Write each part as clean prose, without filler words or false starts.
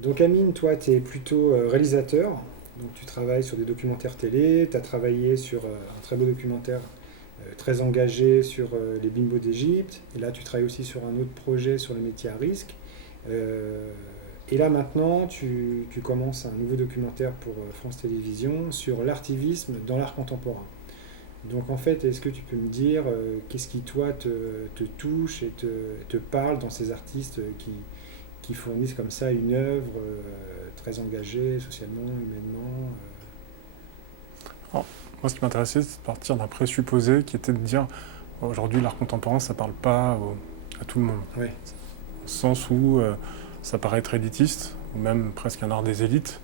Donc Amine, toi, tu es plutôt réalisateur, donc tu travailles sur des documentaires télé, tu as travaillé sur un très beau documentaire très engagé sur les bimbos d'Égypte, et là tu travailles aussi sur un autre projet sur les métiers à risque. Euh, et là maintenant, tu commences un nouveau documentaire pour France Télévisions sur l'artivisme dans l'art contemporain. Donc en fait, est-ce que tu peux me dire qu'est-ce qui toi te touche et te parle dans ces artistes qui fournissent comme ça une œuvre très engagée socialement, humainement. Alors, moi, ce qui m'intéressait, c'est de partir d'un présupposé qui était de dire aujourd'hui, l'art contemporain, ça parle pas à tout le monde. Oui, Au sens où ça paraît être élitiste, ou même presque un art des élites,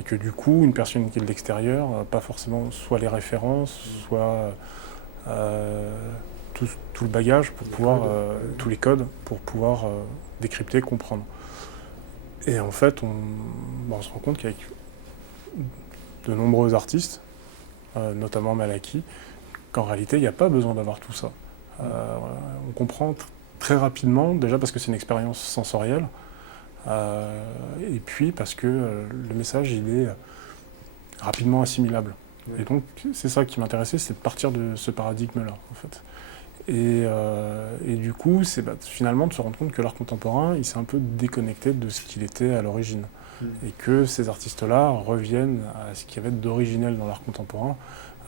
et que du coup, une personne qui est de l'extérieur n'a pas forcément soit les références, soit tout le bagage pour les pouvoir, codes. tous les codes pour pouvoir décrypter, comprendre. Et en fait, on se rend compte qu'avec de nombreux artistes, notamment Malaki, qu'en réalité, il n'y a pas besoin d'avoir tout ça. Euh, on comprend très rapidement, déjà parce que c'est une expérience sensorielle, et puis parce que le message, il est rapidement assimilable. Oui. Et donc, c'est ça qui m'intéressait, c'est de partir de ce paradigme-là, en fait. Et du coup, c'est finalement de se rendre compte que l'art contemporain, il s'est un peu déconnecté de ce qu'il était à l'origine. Mm. Et que ces artistes-là reviennent à ce qu'il y avait d'originel dans l'art contemporain,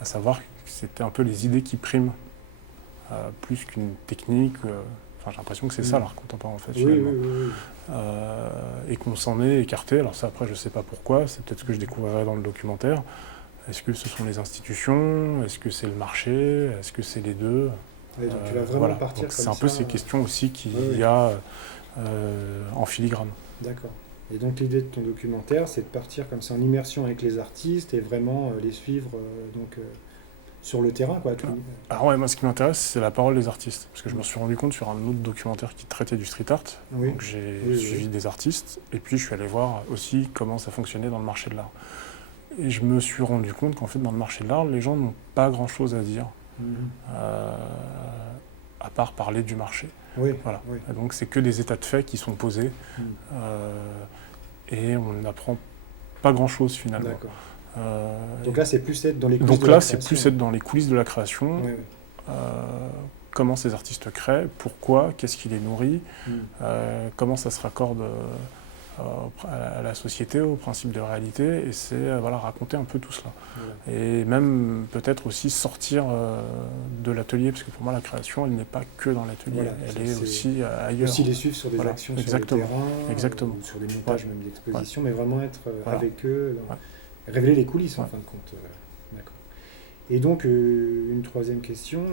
à savoir que c'était un peu les idées qui priment, plus qu'une technique. Enfin, j'ai l'impression que c'est ça Mm. l'art contemporain, en fait, Oui, oui, finalement. oui, oui. Et qu'on s'en est écarté. Alors ça, après, je ne sais pas pourquoi, c'est peut-être ce que je découvrirai dans le documentaire. Est-ce que ce sont les institutions? Est-ce que c'est le marché? Est-ce que c'est les deux? Ouais, donc tu vas vraiment Voilà, partir donc c'est comme un peu ça. ces questions aussi Oui, qu'il oui, y a en filigrane. d'accord. Et donc l'idée de ton documentaire, c'est de partir comme ça en immersion avec les artistes et vraiment les suivre sur le terrain, quoi. Alors ouais, moi ce qui m'intéresse, c'est la parole des artistes, parce que je me suis rendu compte sur un autre documentaire qui traitait du street art, Oui, donc j'ai oui, oui. suivi des artistes, et puis je suis allé voir aussi comment ça fonctionnait dans le marché de l'art. Et je me suis rendu compte qu'en fait dans le marché de l'art, les gens n'ont pas grand-chose à dire, Mhm. euh, à part parler du marché. Oui, Voilà. oui. Et donc c'est que des états de fait qui sont posés, Mm. euh, et on n'apprend pas grand-chose finalement. D'accord. Euh, Donc là, c'est plus être dans les coulisses donc de la là, c'est plus création. être dans les coulisses de la création, Oui, oui. comment ces artistes créent, pourquoi, qu'est-ce qui les nourrit, Mm. comment ça se raccorde à la société, au principe de réalité, et c'est voilà, raconter un peu tout cela. Voilà. Et même peut-être aussi sortir de l'atelier, parce que pour moi la création, elle n'est pas que dans l'atelier, Voilà, elle est aussi ailleurs. aussi les suivre sur des Voilà, actions sur le exactement, terrain, exactement. ou sur des Ouais, montages même ouais, d'expositions, mais vraiment être voilà, avec eux, ouais, révéler les coulisses en ouais. fin de compte. D'accord. Et donc, une troisième question.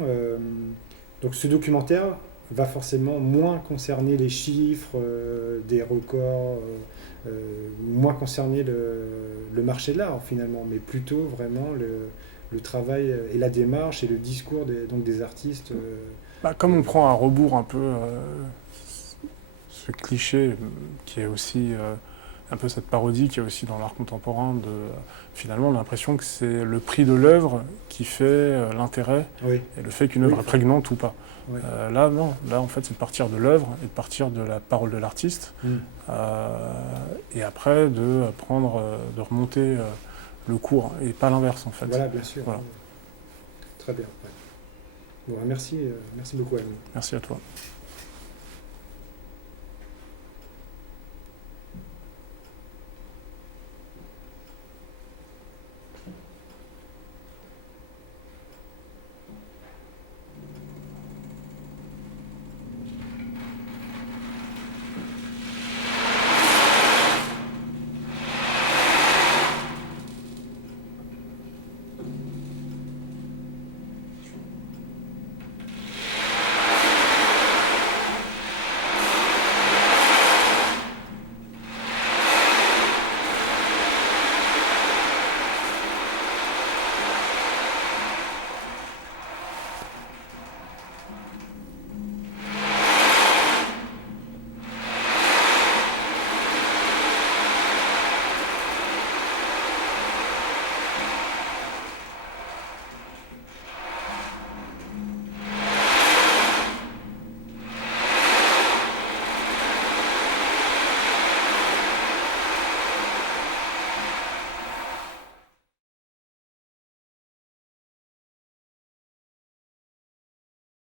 Donc, ce documentaire va forcément moins concerner les chiffres, des records, moins concerner le marché de l'art finalement, mais plutôt vraiment le travail et la démarche et le discours donc des artistes. Bah, comme on Euh, prend à rebours un peu ce cliché qui est aussi un peu cette parodie qui est aussi dans l'art contemporain de finalement l'impression que c'est le prix de l'œuvre qui fait l'intérêt oui, et le fait qu'une oui, œuvre est prégnante ou pas. oui. Là non, là en fait c'est de partir de l'œuvre et de partir de la parole de l'artiste Mm. et après de prendre, de remonter le cours et pas l'inverse en fait. Voilà, bien sûr. Voilà, Très bien. Ouais. Bon, merci, merci beaucoup, Anne. merci à toi.